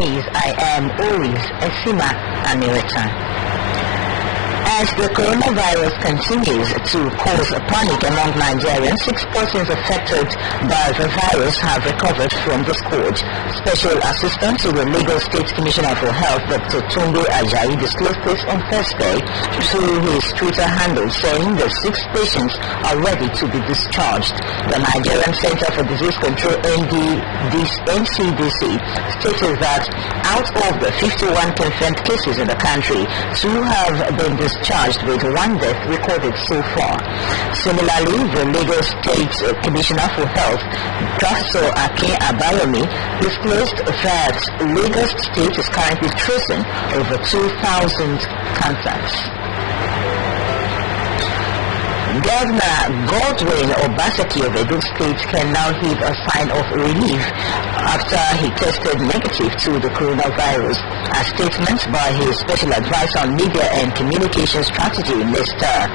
I am always Esima Amireta. As the coronavirus continues to cause panic among Nigerians, 6 persons affected by the virus have recovered from the scourge. Special Assistant to the Lagos State Commissioner for Health, Dr. Tunde Ajayi, disclosed this on Thursday through his Twitter handle, saying the 6 patients are ready to be discharged. The Nigerian Center for Disease Control NCDC stated that out of the 51 confirmed cases in the country, 2 have been discharged with 1 death recorded so far. Similarly, the Lagos State Commissioner for Health, Professor Akin Abayomi, disclosed that Lagos State is currently tracing over 2,000 contacts. Governor Godwin Obaseki of Edo State can now heave a sign of relief after he tested negative to the coronavirus. A statement by his special advisor on media and communication strategy, Mr.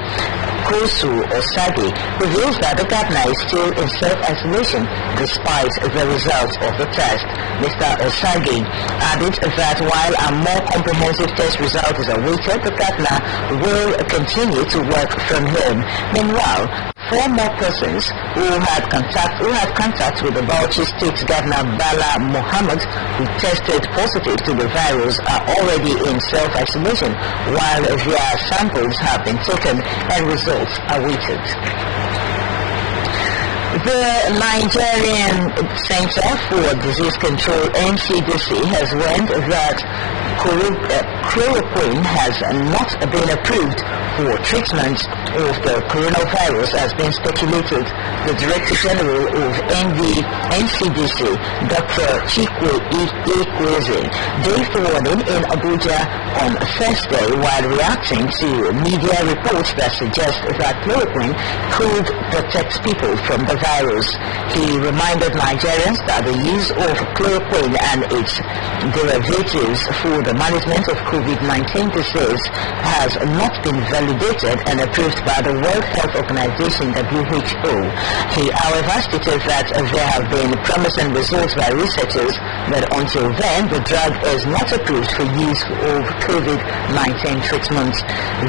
Kosu Osage, reveals that the governor is still in self-isolation despite the results of the test. Mr. Osage added that while a more comprehensive test result is awaited, the governor will continue to work from home. Meanwhile, 4 more persons who had contact with the Bauchi State Governor Bala Mohammed, who tested positive to the virus, are already in self-isolation, while their samples have been taken and results awaited. The Nigerian Center for Disease Control (NCDC) has warned that chloroquine has not been approved for treatment of the coronavirus has been speculated. The Director General of NCDC, Dr. Chikwe Ikweze, gave the warning in Abuja on Thursday while reacting to media reports that suggest that chloroquine could protect people from the virus. He reminded Nigerians that the use of chloroquine and its derivatives for the management of COVID-19 disease has not been validated and approved by the World Health Organization, WHO. He, however, stated that there have been promising results by researchers, but until then, the drug is not approved for use of COVID-19 treatment.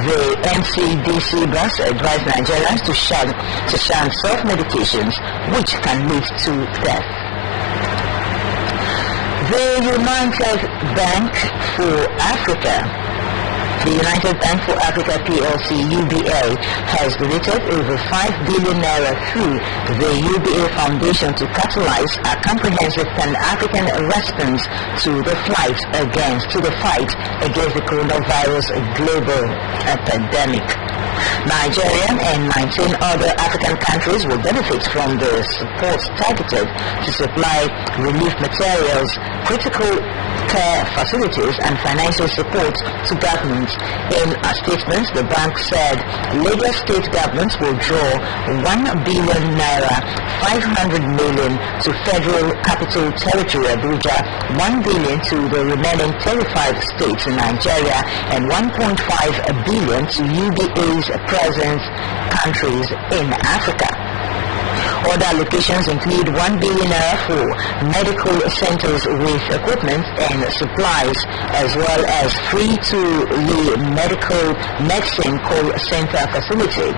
The NCDC thus advised Nigerians to shun self-medications, which can lead to death. The United Bank for Africa PLC UBA has donated over 5 billion naira through the UBA Foundation to catalyze a comprehensive Pan-African response to the fight against the coronavirus global epidemic. Nigeria and 19 other African countries will benefit from the support targeted to supply relief materials, critical care facilities and financial support to governments. In a statement, the bank said Lagos state government will draw 1 billion naira, 500 million to Federal Capital Territory Abuja, 1 billion to the remaining 35 states in Nigeria, and 1.5 billion to UBA's presence countries in Africa. Other allocations include 1 billion naira for medical centers with equipment and supplies, as well as free to the medicine call center facility.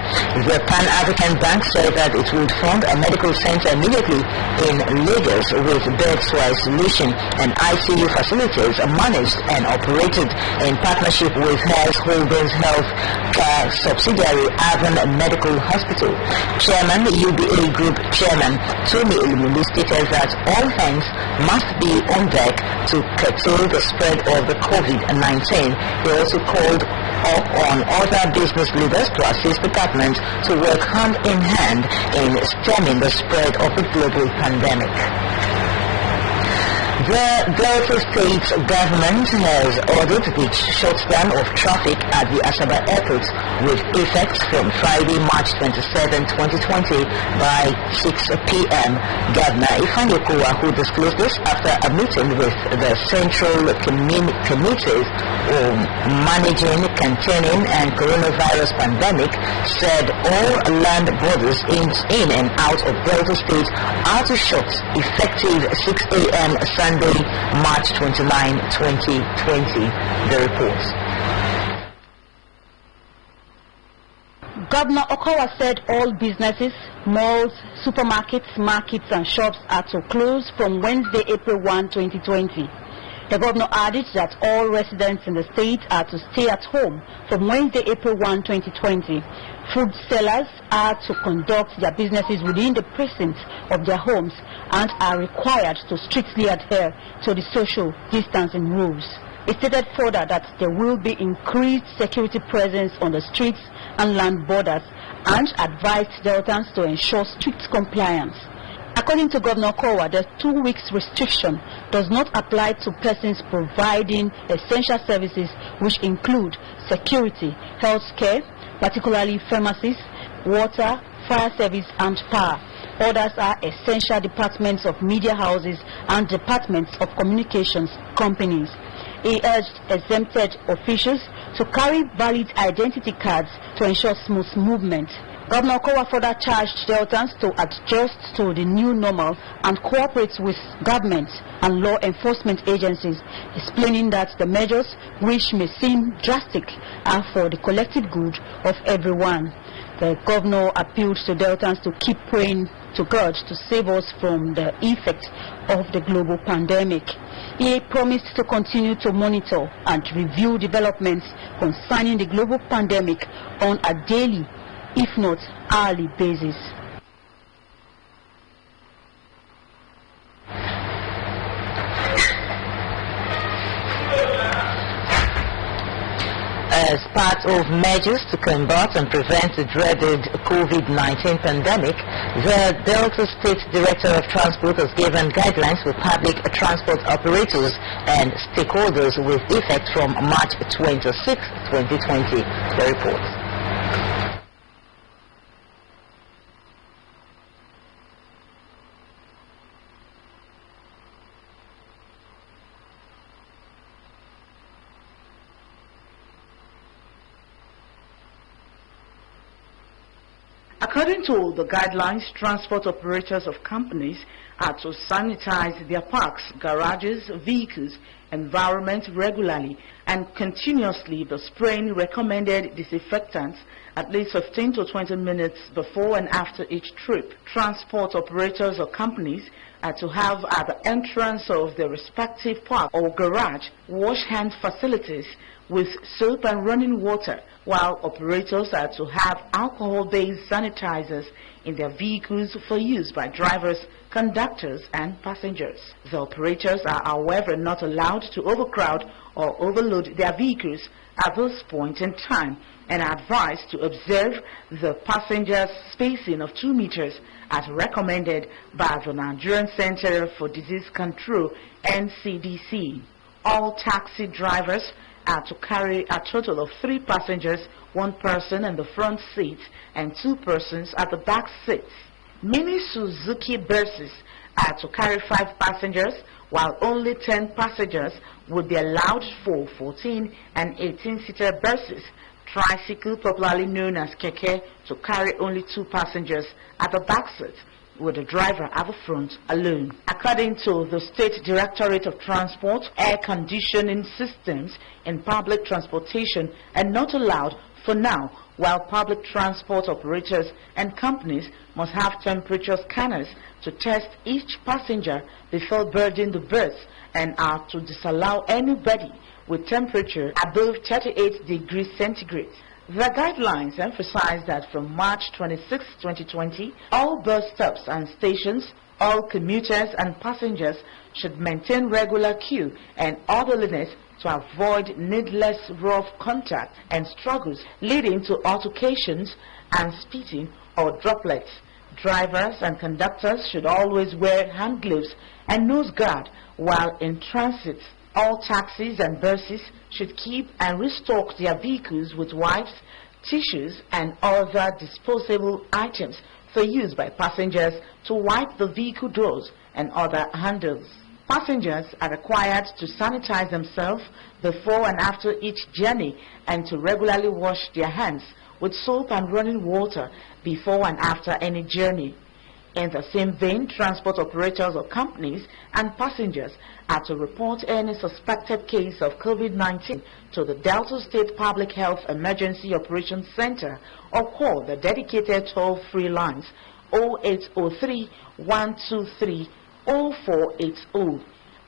The Pan-African Bank said that it would fund a medical center immediately in Lagos with beds for isolation and ICU facilities managed and operated in partnership with Health Holdings Health Care subsidiary Avon Medical Hospital. Chairman UBA Group Chairman Tony Elumulu stated that all hands must be on deck to curtail the spread of the COVID-19. He also called on other business leaders to assist the government to work hand in hand in stemming the spread of the global pandemic. The Delta State government has ordered the shutdown of traffic at the Asaba airport with effect from Friday, March 27, 2020 by 6 p.m. Governor Ifeanyi Okowa, who disclosed this after a meeting with the Central Committee on Managing, Containing and Coronavirus Pandemic, said all land borders in and out of Delta State are to shut effective 6 a.m. Sunday, March 29, 2020. The report. Governor Okowa said all businesses, malls, supermarkets, markets and shops are to close from Wednesday, April 1, 2020. The governor added that all residents in the state are to stay at home from Wednesday, April 1, 2020. Food sellers are to conduct their businesses within the precincts of their homes and are required to strictly adhere to the social distancing rules. It stated further that there will be increased security presence on the streets and land borders and advised Deltans to ensure strict compliance. According to Governor Okowa, the 2 weeks restriction does not apply to persons providing essential services which include security, health care, particularly pharmacies, water, fire service and power. Others are essential departments of media houses and departments of communications companies. He urged exempted officials to carry valid identity cards to ensure smooth movement. Governor Okowa further charged Deltans to adjust to the new normal and cooperate with government and law enforcement agencies, explaining that the measures, which may seem drastic, are for the collective good of everyone. The governor appealed to Deltans to keep praying to God to save us from the effect of the global pandemic. He promised to continue to monitor and review developments concerning the global pandemic on a daily, if not hourly basis. As part of measures to combat and prevent the dreaded COVID-19 pandemic, the Delta State Director of Transport has given guidelines for public transport operators and stakeholders with effect from March 26, 2020. The report. According to the guidelines, transport operators of companies are to sanitize their parks, garages, vehicles, environment regularly and continuously by spraying recommended disinfectants at least 15 to 20 minutes before and after each trip. Transport operators or companies are to have at the entrance of their respective park or garage wash hand facilities with soap and running water, while operators are to have alcohol-based sanitizers in their vehicles for use by drivers, conductors and passengers. The operators are however not allowed to overcrowd or overload their vehicles at this point in time and are advised to observe the passenger spacing of 2 meters as recommended by the Nigerian Center for Disease Control (NCDC). All taxi drivers are to carry a total of 3 passengers, 1 person in the front seat and 2 persons at the back seats. Mini Suzuki buses are to carry 5 passengers, while only 10 passengers would be allowed for 14 and 18-seater buses. Tricycle, popularly known as keke, to carry only 2 passengers at the back seat, with the driver at the front alone. According to the State Directorate of Transport, air conditioning systems in public transportation are not allowed for now, while public transport operators and companies must have temperature scanners to test each passenger before boarding the bus and are to disallow anybody with temperature above 38 degrees centigrade. The guidelines emphasize that from March 26, 2020, all bus stops and stations, all commuters and passengers should maintain regular queue and orderliness to avoid needless rough contact and struggles leading to altercations and spitting or droplets. Drivers and conductors should always wear hand gloves and nose guard while in transit. All taxis and buses should keep and restock their vehicles with wipes, tissues and other disposable items for use by passengers to wipe the vehicle doors and other handles. Passengers are required to sanitize themselves before and after each journey and to regularly wash their hands with soap and running water before and after any journey. In the same vein, transport operators or companies and passengers are to report any suspected case of COVID-19 to the Delta State Public Health Emergency Operations Center or call the dedicated toll-free lines 0803 123 0480,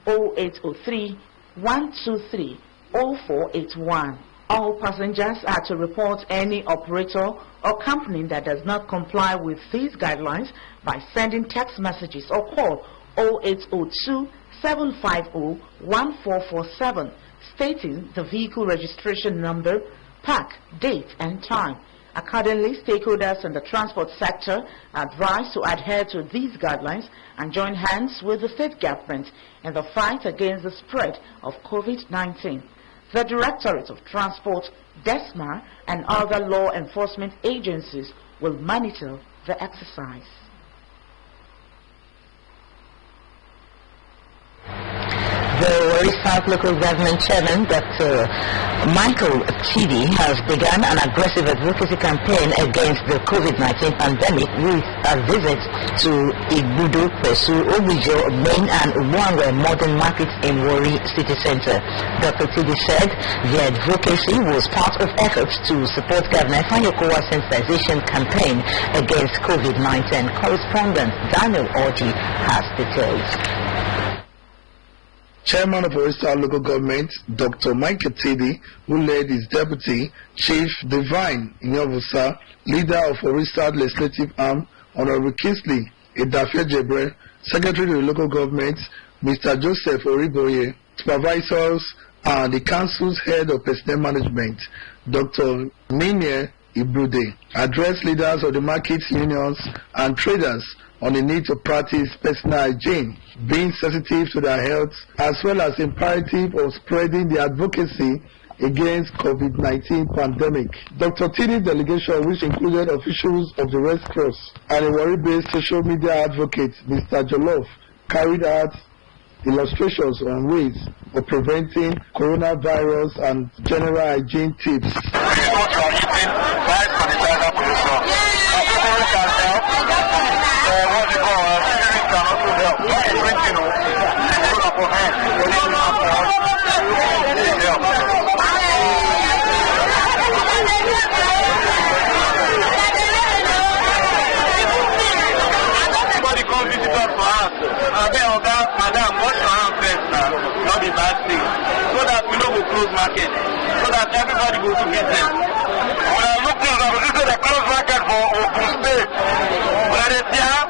0803 123 0481. All passengers are to report any operator or company that does not comply with these guidelines by sending text messages or call 0802 750 1447 stating the vehicle registration number, pack, date and time. Accordingly, stakeholders in the transport sector are advised to adhere to these guidelines and join hands with the state government in the fight against the spread of COVID-19. The Directorate of Transport, DESMA, and other law enforcement agencies will monitor the exercise. The Warri South Local Government Chairman, Dr. Michael Chidi, has begun an aggressive advocacy campaign against the COVID-19 pandemic with a visit to Igbudo, Pesu, Obijo, Main and Warri modern markets in Warri City Center. Dr. Chidi said the advocacy was part of efforts to support Governor Fanyokowa's sensitization campaign against COVID-19. Correspondent Daniel Orji has details. Chairman of Warri South Local Government, Dr. Michael Chidi, who led his deputy, Chief Divine Inyovusa, leader of Warri South Legislative Arm, Honorable Kingsley Edafia Jebre, Secretary to the Local Government, Mr. Joseph Oriboye, supervisors, and the Council's Head of Personnel Management, Dr. Mimie Ibrude, addressed leaders of the markets unions and traders on the need to practice personal hygiene, being sensitive to their health, as well as imperative of spreading the advocacy against COVID-19 pandemic. Dr. Tidi's delegation, which included officials of the Red Cross and a Warri-based social media advocate, Mr. Jollof, carried out illustrations on ways of preventing coronavirus and general hygiene tips. So that we know we close market, so that everybody goes to business. When I look at the close market for Ogun State, where it's here,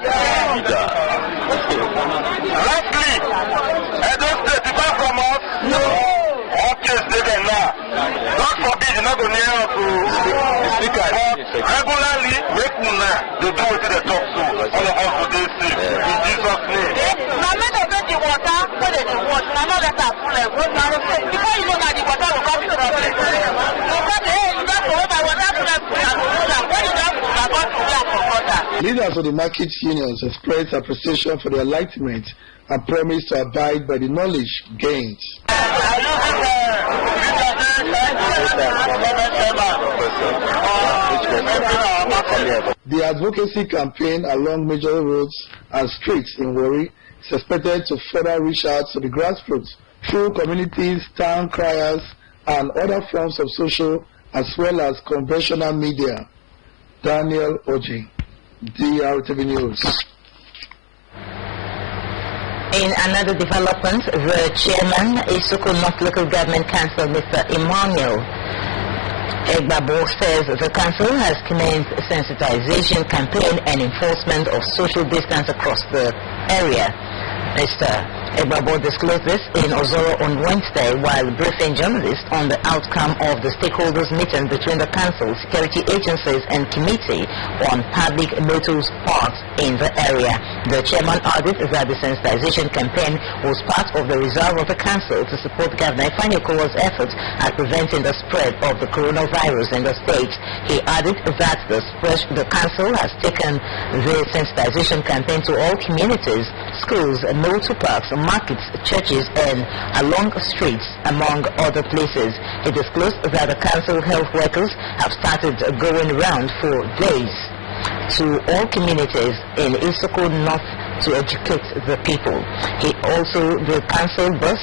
lastly, Edo State, apart from us, what case they can now? God forbid you're not going to hear to speak regularly, make Muna, they do it to the top so all of us will be safe. In Jesus' name. Leaders of the market unions expressed appreciation for the enlightenment and promised to abide by the knowledge gained. The advocacy campaign along major roads and streets in Warri is expected to further reach out to the grassroots through communities, town criers, and other forms of social as well as conventional media. Daniel Oji, DRTV News. In another development, the chairman, Isoko North Local Government Council, Mr. Emmanuel Egbabo, says the council has commenced a sensitization campaign and enforcement of social distance across the area. Mr. Egbabo disclosed this in Ozoro on Wednesday while briefing journalists on the outcome of the stakeholders meeting between the council, security agencies and committee on public motors parks in the area. The chairman added that the sensitization campaign was part of the resolve of the council to support Governor Fanyokowa's efforts at preventing the spread of the coronavirus in the state. He added that the council has taken the sensitization campaign to all communities, schools, motor parks, markets, churches and along streets, among other places. He disclosed that the council health workers have started going around for days to all communities in Isoko North to educate the people. The council bus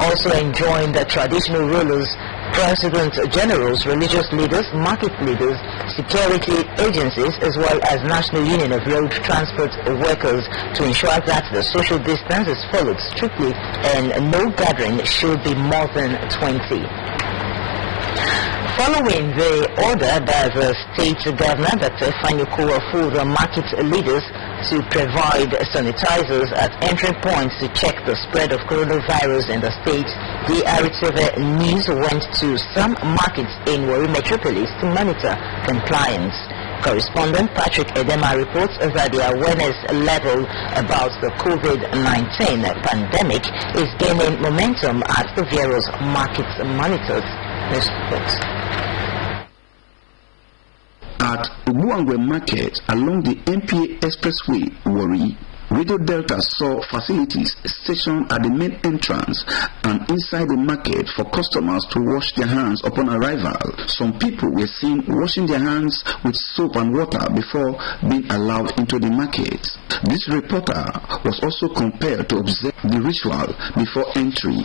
also enjoined the traditional rulers, president generals, religious leaders, market leaders, security agencies, as well as National Union of Road Transport Workers to ensure that the social distance is followed strictly and no gathering should be more than 20. Following the order by the state governor, Dr. Fanyukuwa, for the market leaders to provide sanitizers at entry points to check the spread of coronavirus in the state, the drtv news went to some markets in Warri Metropolis to monitor compliance. Correspondent Patrick Edema reports that the awareness level about the COVID-19 pandemic is gaining momentum at the various markets monitored. Next report. At Ubuangwe Market along the MPA Expressway, Warri, Radio Delta saw facilities stationed at the main entrance and inside the market for customers to wash their hands upon arrival. Some people were seen washing their hands with soap and water before being allowed into the market. This reporter was also compelled to observe the ritual before entry.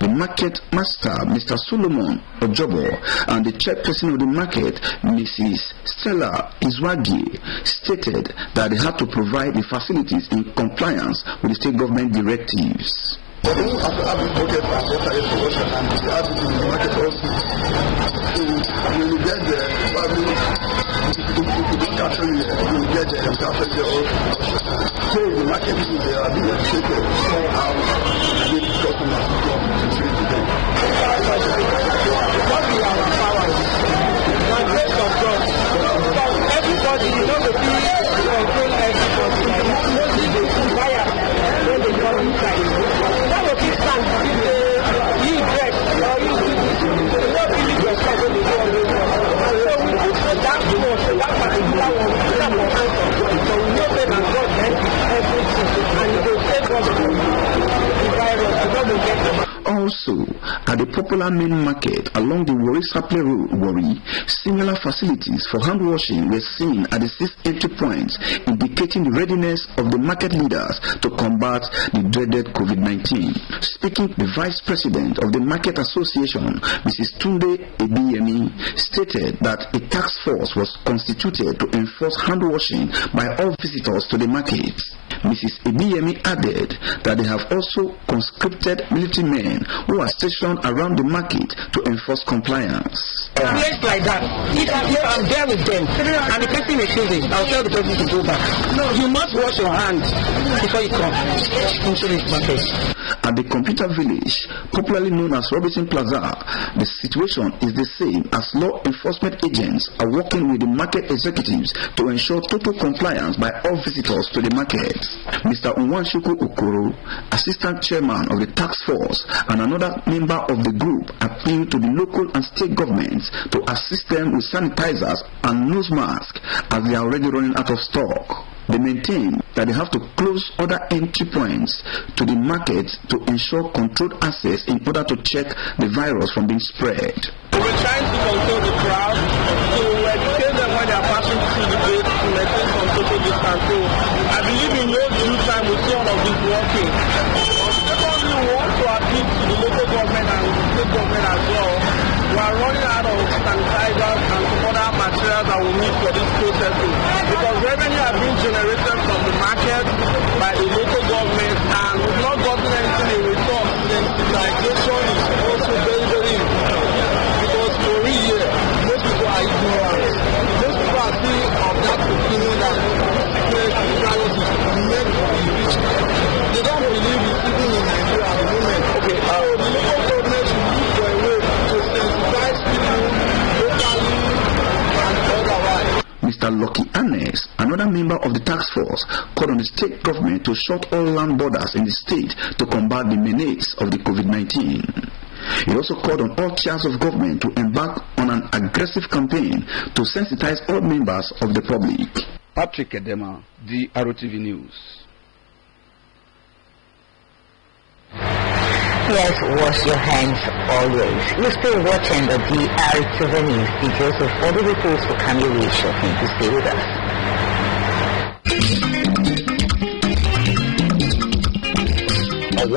The market master, Mr. Solomon Ojobo, and the chairperson of the market, Mrs. Stella Izwagi, stated that they had to provide the facilities in compliance with the state government directives. But you have to have this bucket and water to wash your hands. You have to in the market also. So when you get there, probably if you don't capture it, when you get there, you capture it also. So the market people, they are being educated somehow and make customers to come and trade with them. What we have our power is one great control. Everybody, you know, the people control everybody. Mostly they buy when they come inside. Also, at the popular main market along the Warri Supply Road, Warri, similar facilities for hand washing were seen at the 6 entry points, indicating the readiness of the market leaders to combat the dreaded COVID-19. Speaking, the Vice President of the Market Association, Mrs. Tunde Ebiyemi, stated that a task force was constituted to enforce hand washing by all visitors to the market. Mrs. Ebiyemi added that they have also conscripted military men who are stationed around the market to enforce compliance. A place like that, if I'm there with them and the person refusing, I'll tell the person to go back. No, you must wash your hands before you come into this market. At the Computer Village, popularly known as Robertson Plaza, the situation is the same as law enforcement agents are working with the market executives to ensure total compliance by all visitors to the market. Mr. Unwanshuku Okoro, Assistant Chairman of the Task Force and another member of the group, appealed to the local and state governments to assist them with sanitizers and nose masks as they are already running out of stock. They maintain that they have to close other entry points to the market to ensure controlled access in order to check the virus from being spread. We're trying to control the crowd, so we educate them when they are passing through the gate to maintain some social distance. So I believe in no due time we see all of this working. Secondly, we want to appeal to the local government and the state government as well. We are running out of sanitizers and some other materials that we need for this processing, because revenue has been generated from the market by the local government and we've not gotten anything in return. Sensitization is also very, very important, because for a year, most people are ignorant. Most people are still of that opinion that virus is meant to be rich. They don't believe it's even in Nigeria at the moment. Okay, so the local government should look for a way to sensitize people locally and otherwise. Mr. Lucky Anes, another member of the task force, called on the state government to shut all land borders in the state to combat the menace of the COVID-19. He also called on all tiers of government to embark on an aggressive campaign to sensitize all members of the public. Patrick Edema, drtv News. Yes, wash your hands always. You're still watching the drtv News. Details of all the reports will come your way shortly. To stay with us.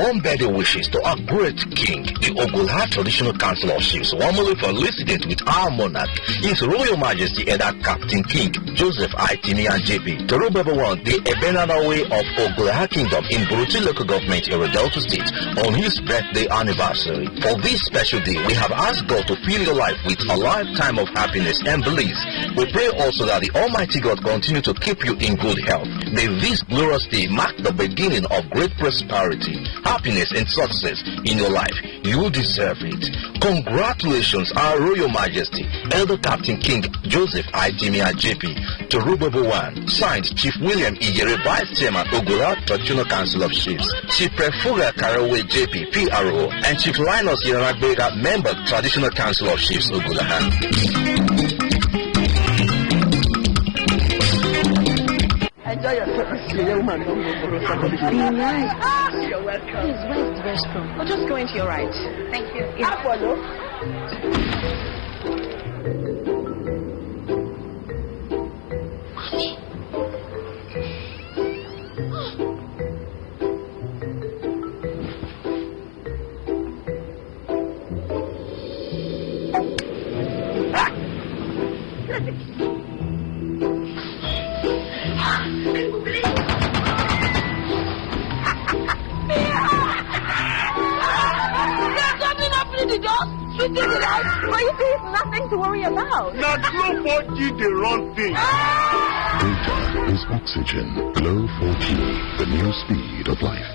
warm birthday wishes to our great king, the Ogulha Traditional Council of Chiefs, warmly felicitated with our monarch, His Royal Majesty Elder Captain King Joseph I. Timian JP, to rule everyone the Ebenana way of Ogulha Kingdom in Buruti local government in Delta State on his birthday anniversary. For this special day, we have asked God to fill your life with a lifetime of happiness and bliss. We pray also that the Almighty God continue to keep you in good health. May this glorious day mark the beginning of great prosperity, happiness and success in your life. You deserve it. Congratulations, our Royal Majesty, Elder Captain King Joseph I. Timian JP, to Rubebo 1. Signed, Chief William Ijere, Vice Chairman, Ogulha Traditional Council of Chiefs, Chief Prefuga Karawe JP, PRO, and Chief Linus Yanagbega, Member, Traditional Council of Chiefs, Ogulha. Enjoy yourself. You're right. You're welcome. Please, where's the restroom? I'll just go into your right. Thank you. Nothing to worry about. Now, nobody the wrong thing. Data is oxygen. Glow 4G, the new speed of life.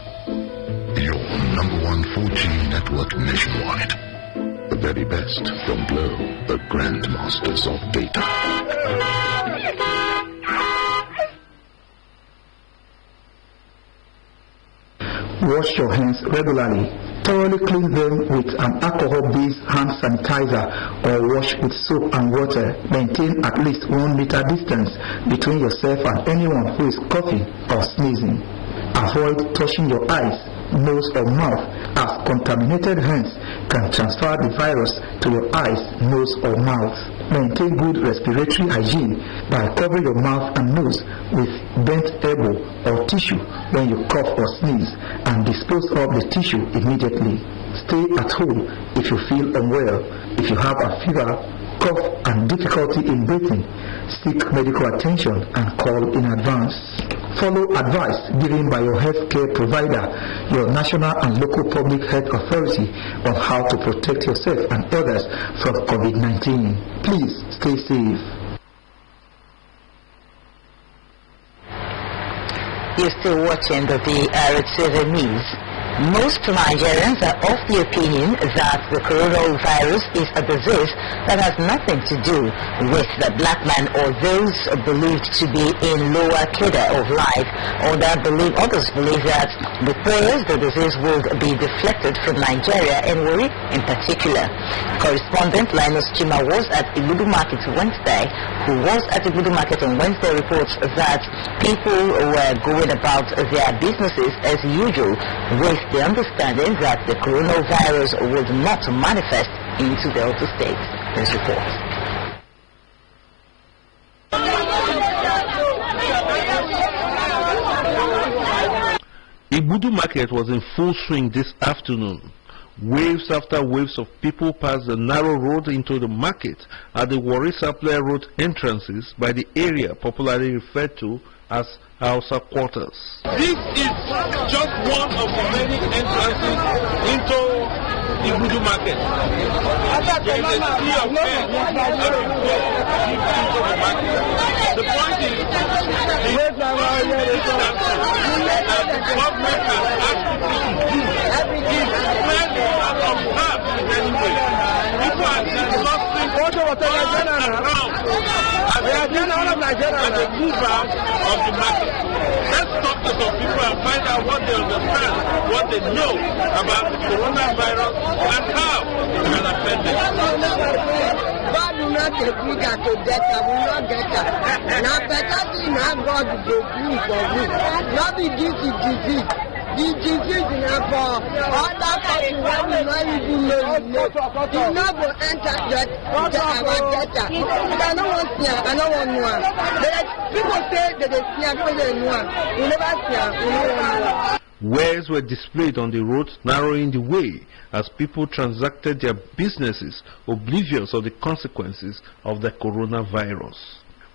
Your #1 4G network nationwide. The very best from Glow, the grandmasters of data. Wash your hands regularly. Thoroughly clean them with an alcohol-based hand sanitizer or wash with soap and water. Maintain at least 1 meter distance between yourself and anyone who is coughing or sneezing. Avoid touching your eyes, nose or mouth, as contaminated hands can transfer the virus to your eyes, nose or mouth. Maintain good respiratory hygiene by covering your mouth and nose with bent elbow or tissue when you cough or sneeze, and dispose of the tissue immediately. Stay at home if you feel unwell. If you have a fever, cough and difficulty in breathing, seek medical attention and call in advance. Follow advice given by your healthcare provider, your national and local public health authority on how to protect yourself and others from COVID-19. Please stay safe. You're still watching the drtv news. Most Nigerians are of the opinion that the coronavirus is a disease that has nothing to do with the black man or those believed to be in lower cadre of life. Others believe that with prayers the disease will be deflected from Nigeria and Warri in particular. Correspondent Linus Chima was at Igbudu Market Wednesday, reports that people were going about their businesses as usual with the understanding that the coronavirus would not manifest into Delta State. This report. Igbudu Market was in full swing this afternoon. Waves after waves of people passed the narrow road into the market at the Warri Supply Road entrances by the area popularly referred to as Hausa quarters. This is just one of the many entrances into Igbudu Market. There is a sea of men into the market. The point is, the government has asked people to do is spread and observe in any way. People are discussing all around as they move out of the market. Let's talk to some people and find out what they understand, what they know about the coronavirus and how it can affect them. God will not take me to death, I will not get that. Now better thing how God will do for you. Not be disease. The disease in our for other people when we not even know you know. You not go enter our data. I don't want to I don't want more. People say that they see people they know. You never see. Wares were displayed on the roads, narrowing the way as people transacted their businesses, oblivious of the consequences of the coronavirus.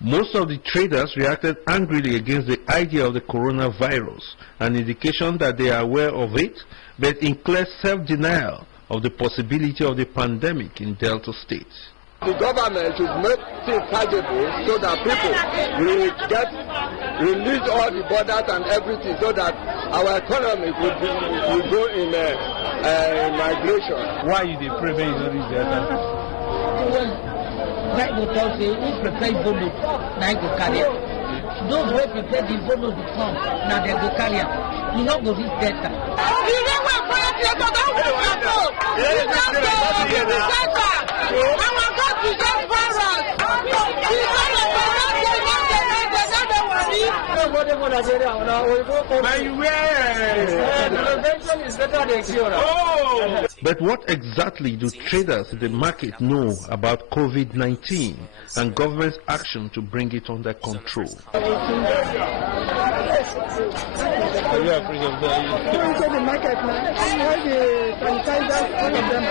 Most of the traders reacted angrily against the idea of the coronavirus, an indication that they are aware of it, but in clear self-denial of the possibility of the pandemic in Delta State. The government should make things tangible so that people will release all the borders and everything so that our economy will go in migration. Why you dey pray make you no reach Delta? Bible tells you who prepare Ebola, now go carry it. Those who prepare the Ebola to come, now they go carry it. You not go reach Delta. But what exactly do traders in the market know about COVID-19 and government's action to bring it under control? Are you afraid of that? Going to the market now, all the sanitizers, all of them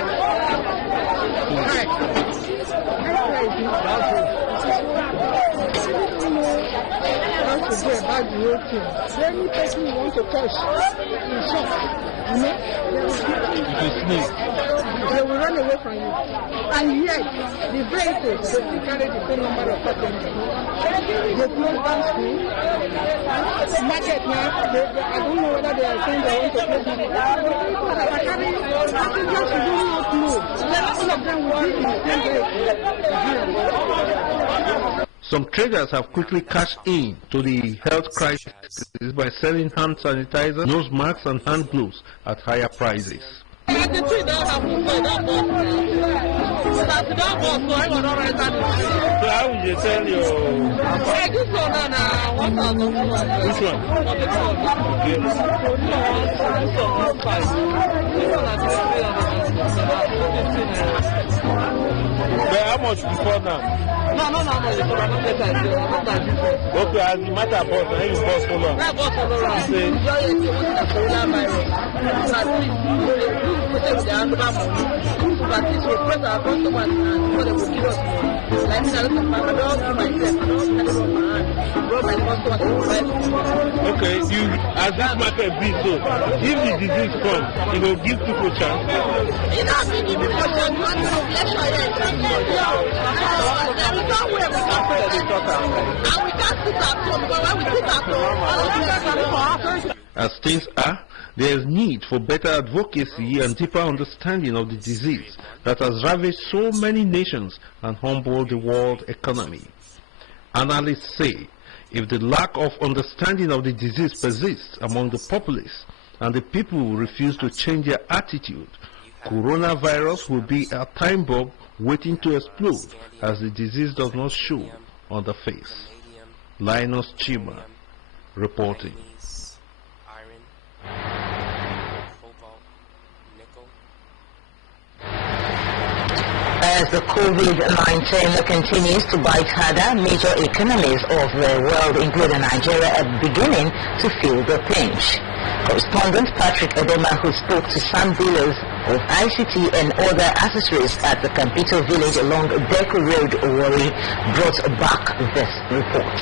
how to go about the whole thing. Any person you want to touch, you shop, you know, they will run away from you. And yet, the vehicles, they still carry the same number of passengers. They close down school. Market now, I don't know whether they are saying they want to close down. People that are carrying passengers who do not know. All of them will be in the same vehicle. Some traders have quickly cashed in to the health crisis by selling hand sanitizer, nose masks and hand gloves at higher prices. So how would you tell your... This one? But how much before now? No. Okay, as the matter boss, now you boss for long. That boss for long. Say, okay, you as this market be so, if the disease comes, it will give people chance. It has been given people chance. You want to there is no way we can protect and we can't sit at home, because when we sit at home, as things are, there is need for better advocacy and deeper understanding of the disease that has ravaged so many nations and humbled the world economy. Analysts say, if the lack of understanding of the disease persists among the populace and the people refuse to change their attitude, coronavirus will be a time bomb waiting to explode as the disease does not show on the face. Linus Chima reporting. As the COVID-19 continues to bite harder, major economies of the world, including Nigeria, are beginning to feel the pinch. Correspondent Patrick Edema, who spoke to some dealers of ICT and other accessories at the Campito village along Deco Road, Warri, brought back this report.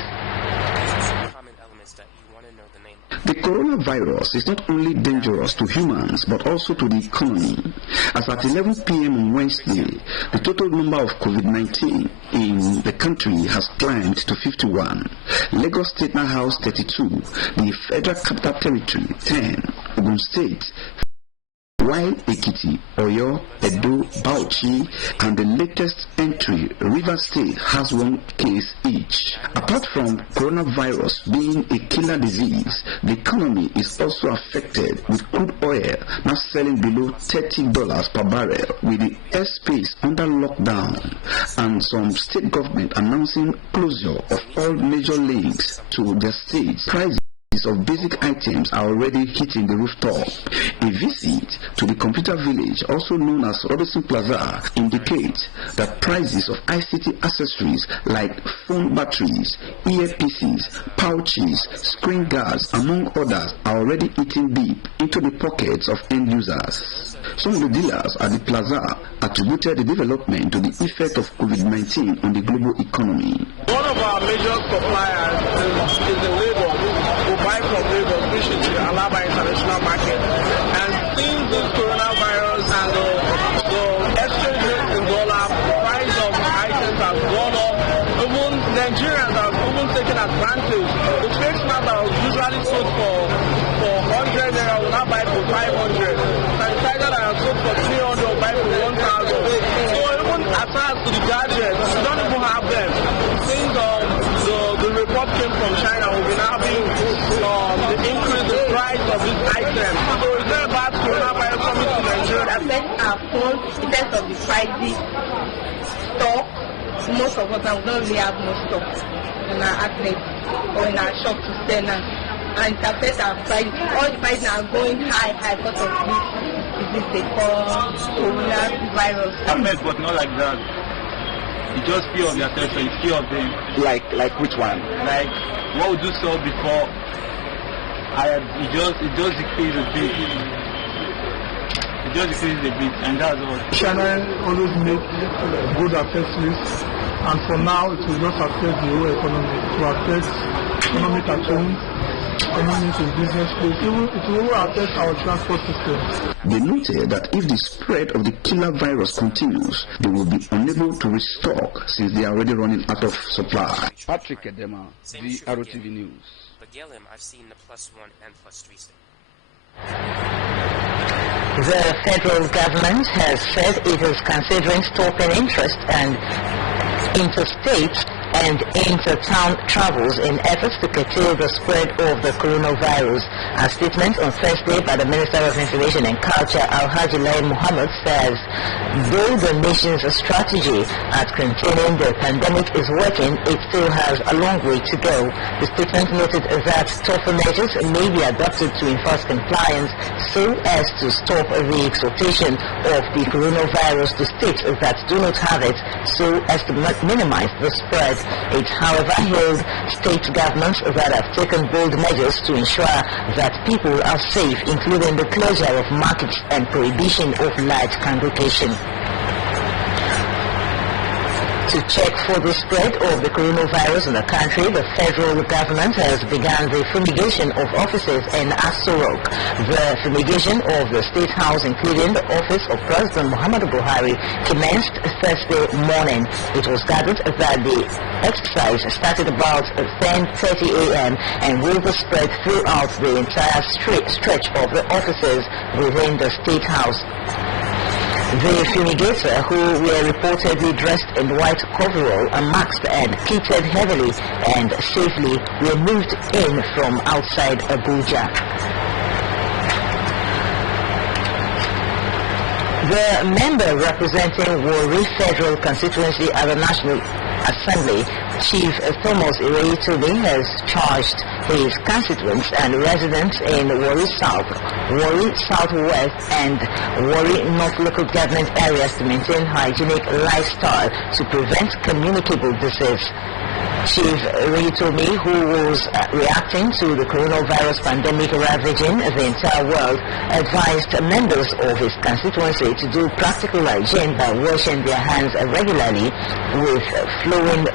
The coronavirus is not only dangerous to humans but also to the economy. As at 11 p.m. on Wednesday, the total number of COVID-19 in the country has climbed to 51. Lagos State now house 32, the Federal Capital Territory 10, Ogun State, while Ekiti, Oyo, Edo, Bauchi, and the latest entry, River State, has one case each. Apart from coronavirus being a killer disease, the economy is also affected, with crude oil now selling below $30 per barrel, with the airspace under lockdown, and some state government announcing closure of all major links to their states. Prices of basic items are already hitting the rooftop. A visit to the computer village, also known as Robinson Plaza, indicates that prices of ICT accessories like phone batteries, earpieces, pouches, screen guards, among others, are already eating deep into the pockets of end users. Some of the dealers at the plaza attributed the development to the effect of COVID-19 on the global economy. One of our major suppliers is in Lagos. We buy from Lagos, which is the Alaba International Market. And since this coronavirus and the exchange rate in dollar, price of items has gone up. Even Nigerians have even taken advantage. The face mask that was usually sold for 100 naira will now buy for 500. Sanitizer that was sold for 300 will buy for 1,000. So even as far as to the gadgets, we don't even have them. Since the report came from China, we'll be now being the increase the price of these items. So it's not about coronavirus coming to Nigeria. It affects our phone in terms of the prices, stock. Most of us don't really have no stock in our outlets or in our shop to sell now. And it affects our prices. All the prices are going high because of this they call coronavirus. Affects, but not like that. It's just few of the attention, it's few of them. Like which one? Like what would you sell before? It just decreased a bit. It just decreased a bit, and that's all. China always make good accessories, and for now it will not affect the whole economy. It will affect economic at home, economic in business place. It will affect our transport system. They noted that if the spread of the killer virus continues, they will be unable to restock since they are already running out of supply. Patrick Edema, the drtv News. But Gilliam, I've seen the +1 and +3 stick. The federal government has said it is considering stopping interest and interstate and inter-town travels in efforts to curtail the spread of the coronavirus. A statement on Thursday by the Minister of Information and Culture, Alhaji Lai Mohammed, says though the nation's strategy at containing the pandemic is working, it still has a long way to go. The statement noted that tougher measures may be adopted to enforce compliance so as to stop the exportation of the coronavirus to states that do not have it, so as to minimize the spread. It, however, hailed state governments that have taken bold measures to ensure that people are safe, including the closure of markets and prohibition of large congregation. To check for the spread of the coronavirus in the country, the federal government has begun the fumigation of offices in Aso Rock. The fumigation of the State House, including the office of President Muhammadu Buhari, commenced Thursday morning. It was gathered that the exercise started about 10:30 a.m. and will be spread throughout the entire stretch of the offices within the State House. The fumigator, who were reportedly dressed in white coverall and masked and kitted heavily and safely, were moved in from outside Abuja. The member representing Warri Federal Constituency at the National Assembly, Chief Thomas Ireitobi, has charged his constituents and residents in Warri South, Warri Southwest and Warri North local government areas to maintain hygienic lifestyle to prevent communicable disease. Chief Ireitobi, who was reacting to the coronavirus pandemic ravaging the entire world, advised members of his constituency to do practical hygiene by washing their hands regularly with flowing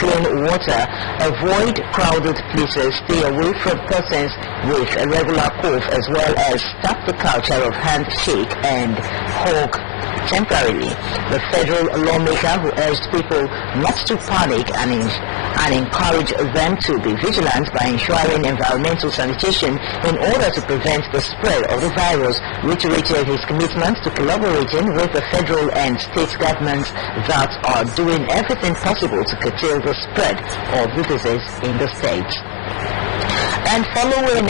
clean water, avoid crowded places, stay away from persons with a regular cough, as well as stop the culture of handshake and hug temporarily. The federal lawmaker, who urged people not to panic and encourage them to be vigilant by ensuring environmental sanitation in order to prevent the spread of the virus, reiterated his commitment to collaborating with the federal and state governments that are doing everything possible to curtail the spread of the disease in the state. And following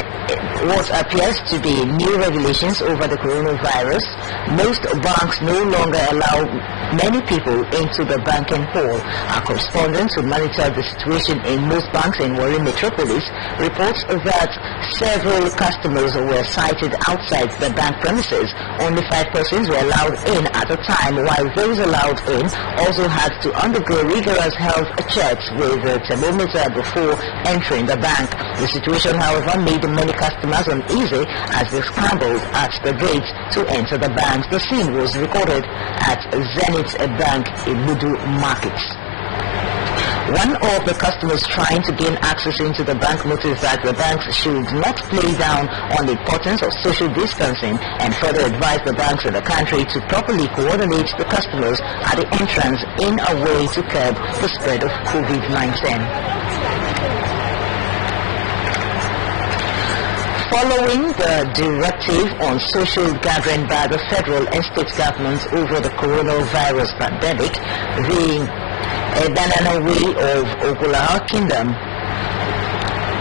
what appears to be new regulations over the coronavirus, most banks no longer allow many people into the banking hall. Our correspondent who monitored the situation in most banks in Warri Metropolis reports that several customers were sighted outside the bank premises. Only 5 persons were allowed in at a time, while those allowed in also had to undergo rigorous health checks with a thermometer before entering the bank. The situation, however, made many customers uneasy as they scrambled at the gates to enter the bank. The scene was recorded at Zenith Bank in Budu Market. One of the customers trying to gain access into the bank noticed that the banks should not play down on the importance of social distancing and further advised the banks in the country to properly coordinate the customers at the entrance in a way to curb the spread of COVID-19. Following the directive on social gathering by the federal and state governments over the coronavirus pandemic, the Banana Way of Ogulaha Kingdom,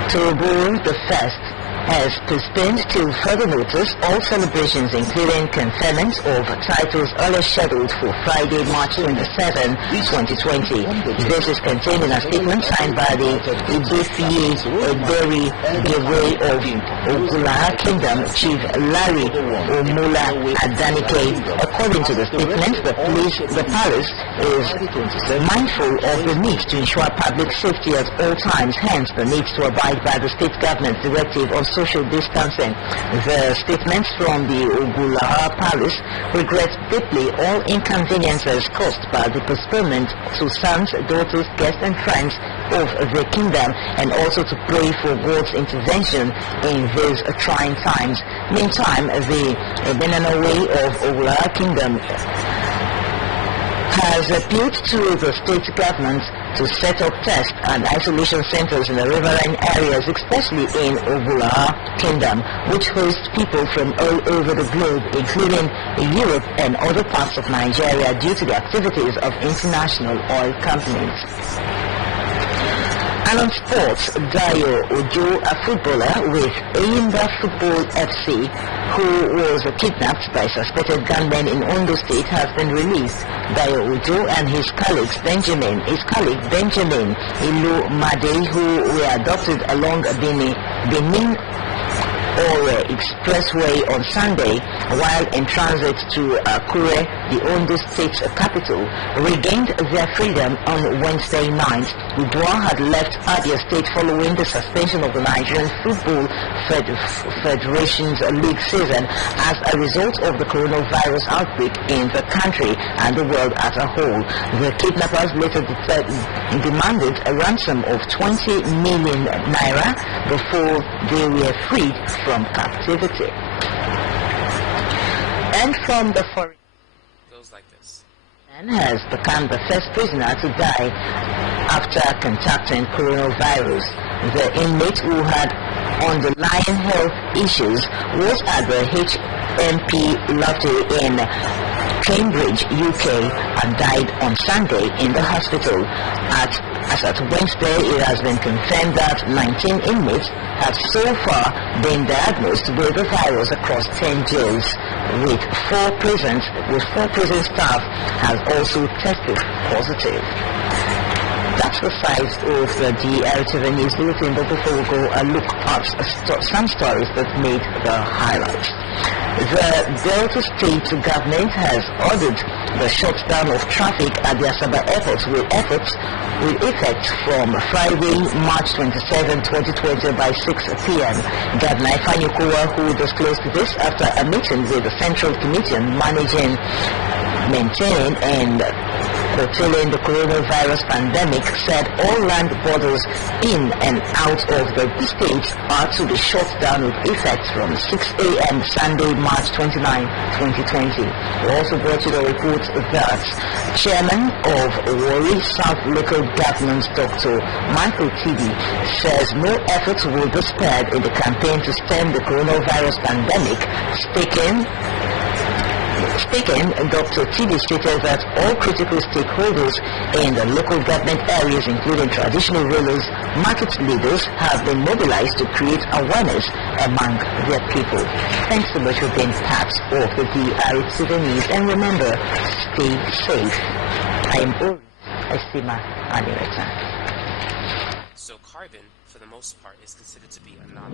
Tobu the First, has postponed till further notice all celebrations, including conferment of titles earlier scheduled for Friday, March 27, 2020. This is contained in a statement signed by the Ibefiye Eberi Gateway of Ogulaha Kingdom, Chief Larry Omula Adanike. According to the statement, the palace is mindful of the need to ensure public safety at all times, hence the need to abide by the state government's directive on social distancing. The statements from the Ogulaha Palace regrets deeply all inconveniences caused by the postponement to sons, daughters, guests and friends of the kingdom, and also to pray for God's intervention in these trying times. Meantime, the Banana Way of Ogulaha Kingdom has appealed to the state government to set up test and isolation centers in the riverine areas, especially in Ogulaha Kingdom, which hosts people from all over the globe, including Europe and other parts of Nigeria, due to the activities of international oil companies. And on sports, Dayo Ojo, a footballer with Eyimba Football FC, who was kidnapped by suspected gunmen in Ondo State, has been released. Dayo Ojo and his colleague Benjamin Ilu Made, who were adopted along Benin Ore Expressway on Sunday while in transit to Akure, the Ondo State capital, regained their freedom on Wednesday night. Udua had left Abia State following the suspension of the Nigerian Football Federation's league season as a result of the coronavirus outbreak in the country and the world as a whole. The kidnappers later demanded a ransom of 20 million naira before they were freed from captivity. And from the foreign, goes like this. Man has become the first prisoner to die after contracting coronavirus. The inmate, who had underlying health issues, was at the HMP Lotte in Cambridge, UK, and died on Sunday in the hospital. As at Wednesday, it has been confirmed that 19 inmates have so far been diagnosed with the virus across 10 jails, with 4 prison staff has also tested positive. That's the size of the drtv News Bulletin, but before we go look at some stories that made the highlights. The Delta State government has ordered the shutdown of traffic at the Asaba airport with effect from Friday, March 27, 2020 by 6 p.m. Governor Ifanyukuwa, who disclosed this after a meeting with the Central Committee managing, maintaining and curtailing the coronavirus pandemic, said all land borders in and out of the states are to be shut down with effect from 6 a.m. Sunday, March 29, 2020. We also brought you the report that Chairman of Warri South Local Government, Dr. Michael Tibi, says no efforts will be spared in the campaign to stem the coronavirus pandemic, speaking Speaking, Dr. TB stated that all critical stakeholders in the local government areas, including traditional rulers, market leaders, have been mobilized to create awareness among their people. Thanks so much for being part of the DRTV News, and remember, stay safe. I am Ori Estima Adireta. So carbon, for the most part, is considered to be a non.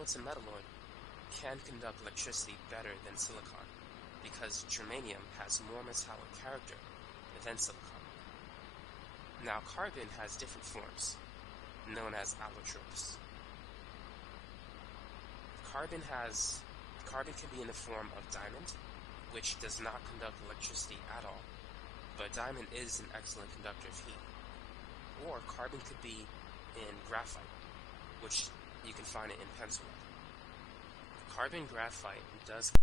It's a metalloid, can conduct electricity better than silicon because germanium has more metallic character than silicon. Now carbon has different forms, known as allotropes. Carbon can be in the form of diamond, which does not conduct electricity at all, but diamond is an excellent conductor of heat. Or carbon could be in graphite, which you can find it in pencil lead. Carbon graphite does